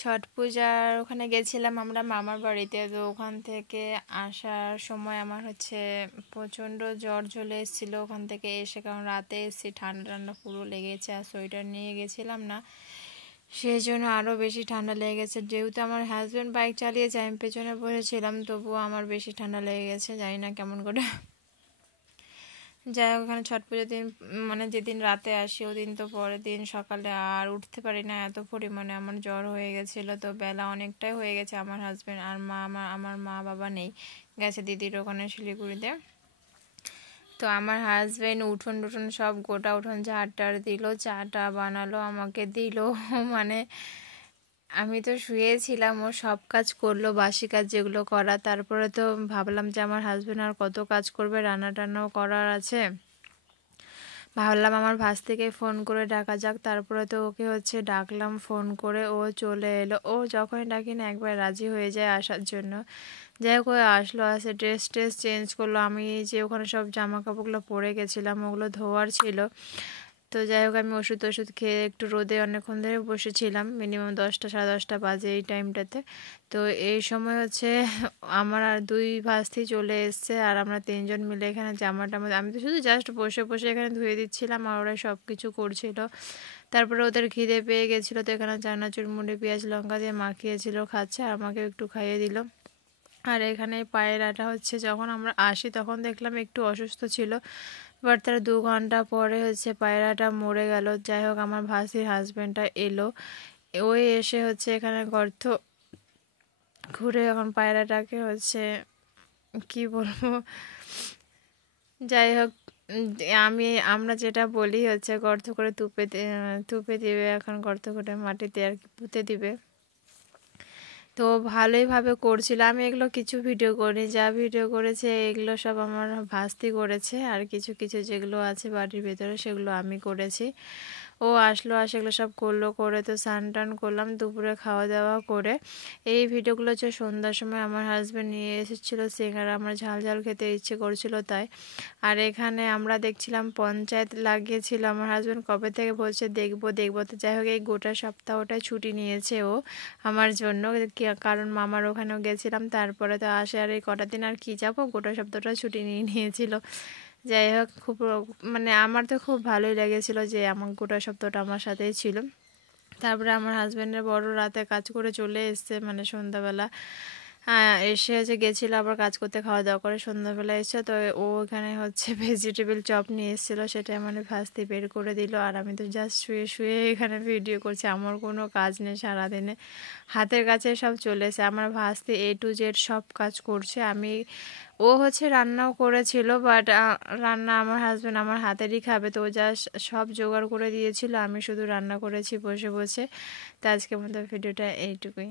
ছট পূজার ওখানে গেছিলাম আমরা মামার বাড়িতে। তো ওখান থেকে আসার সময় আমার প্রচণ্ড জ্বর চলে এসেছিলো ওখান থেকে এসে, কারণ রাতে এসেছি, ঠান্ডা ঠান্ডা পুরো লেগেছে, আর সোয়েটার নিয়ে গেছিলাম না, সেই জন্য আরও বেশি ঠান্ডা লেগে গেছে। যেহেতু আমার হাজব্যান্ড বাইক চালিয়েছে, আমি পেছনে বসেছিলাম, তবুও আমার বেশি ঠান্ডা লেগে গেছে, জানি না কেমন করে। যাই হোক, ওখানে ছট পুজোর দিন যেদিন রাতে আসি ওদিন তো পরের দিন সকালে আর উঠতে পারি না, এত পরিমাণে আমার জ্বর হয়ে গেছিলো। তো বেলা অনেকটাই হয়ে গেছে, আমার হাজব্যান্ড আর আমার মা বাবা নেই, গেছে দিদির ওখানে শিলিগুড়িতে। তো আমার হাজব্যান্ড উঠোন টুঠোন সব গোটা উঠোন ঝাড় দিল, চাটা বানালো, আমাকে দিল। মানে আমি তো শুয়েছিলাম, ও সব কাজ করলো, বাসি কাজ যেগুলো করা। তারপরে তো ভাবলাম যে আমার হাজব্যান্ড আর কত কাজ করবে, রান্না টান্নাও করার আছে। ভাবলাম আমার ভাস্তিকে ফোন করে ডাকা যাক। তারপরে তো ওকে ডাকলাম ফোন করে, ও চলে এলো। ও যখনই ডাকি না একবার রাজি হয়ে যায় আসার জন্য। যাই হোক, ও আসলো, আসে ড্রেস চেঞ্জ করলো। আমি যে ওখানে সব জামা কাপড়গুলো পরে গেছিলাম ওগুলো ধোয়ার ছিল। তো যাই হোক, আমি ওষুধ খেয়ে একটু রোদে অনেকক্ষণ ধরে বসেছিলাম, মিনিমাম 10টা 10:30 বাজে এই টাইমটাতে। তো এই সময় আমার আর দুই ভাস্তি চলে এসছে, আর আমরা তিনজন মিলে এখানে জামাটা আমি তো শুধু জাস্ট বসে বসে এখানে ধুয়ে দিচ্ছিলাম, আর ওরা সব কিছু করছিল। তারপরে ওদের খিদে পেয়ে গেছিলো, তো এখানে চানাচুর মুড়ি পেঁয়াজ লঙ্কা দিয়ে মাখিয়েছিল, খাচ্ছে, আর আমাকে একটু খাইয়ে দিল। আর এখানে পায়রাটা যখন আমরা আসি তখন দেখলাম একটু অসুস্থ ছিল, বাট তার 2 ঘন্টা পরে পায়রাটা মরে গেল। যাই হোক, আমার ভাসির হাজব্যান্ডটা এলো, ওই এসে এখানে গর্ত ঘুরে এখন পায়রাটাকে কি বলবো, যাই হোক, আমরা যেটা বলি গর্ত করে তুপে দিবে, এখন গর্ত করে মাটিতে আর কি পুঁতে দিবে। তো ভালোইভাবে করছিল। আমি এগুলো কিছু ভিডিও করি, যা ভিডিও করেছে এগুলো সব আমার ভাস্তি করেছে, আর কিছু কিছু যেগুলো আছে বাড়ির ভেতরে সেগুলো আমি করেছি। ও আসলো, এগুলো সব করে তো স্নান টান করলাম, দুপুরে খাওয়া দাওয়া করে। এই ভিডিওগুলো সন্ধ্যার সময় আমার হাজব্যান্ড নিয়ে এসেছিলো সিঙ্গারা, আমার ঝাল ঝাল খেতে ইচ্ছে করছিল তাই। আর এখানে আমরা দেখছিলাম পঞ্চায়েত লাগিয়েছিল, আমার হাজব্যান্ড কবে থেকে বলছে দেখবো। তো যাই হোক, এই গোটা সপ্তাহটাই ছুটি নিয়েছে ও আমার জন্য, কারণ মামার ওখানেও গেছিলাম, তারপরে তো আসে, আর এই কটা দিন আর কি যাবো, গোটা সপ্তাহটা ছুটি নিয়ে নিয়েছিল। যাই হোক, খুব আমার তো খুব ভালোই লেগেছিলো যে আমার গোটা সপ্তাহটা আমার সাথেই ছিল। তারপরে আমার হাজব্যান্ডের বড় রাতে কাজ করে চলে এসছে, সন্ধ্যাবেলা এসে গেছিলো আবার কাজ করতে, খাওয়া দাওয়া করে সন্ধ্যাবেলা এসে। তো ও এখানে ভেজিটেবল চপ নিয়ে এসেছিলো, সেটা ভাস্তি বের করে দিল। আর আমি তো জাস্ট শুয়ে শুয়ে এখানে ভিডিও করছি, আমার কোনো কাজ নেই সারাদিনে, হাতের কাছে সব চলে এসে আমার ভাস্তি A to Z সব কাজ করছে। ও রান্নাও করেছিল, বাট রান্না আমার হাজব্যান্ড আমার হাতেরই খাবে, তো ও জাস্ট সব জোগাড় করে দিয়েছিল, আমি শুধু রান্না করেছি বসে বসে। তো আজকের মতো ভিডিওটা এইটুকুই।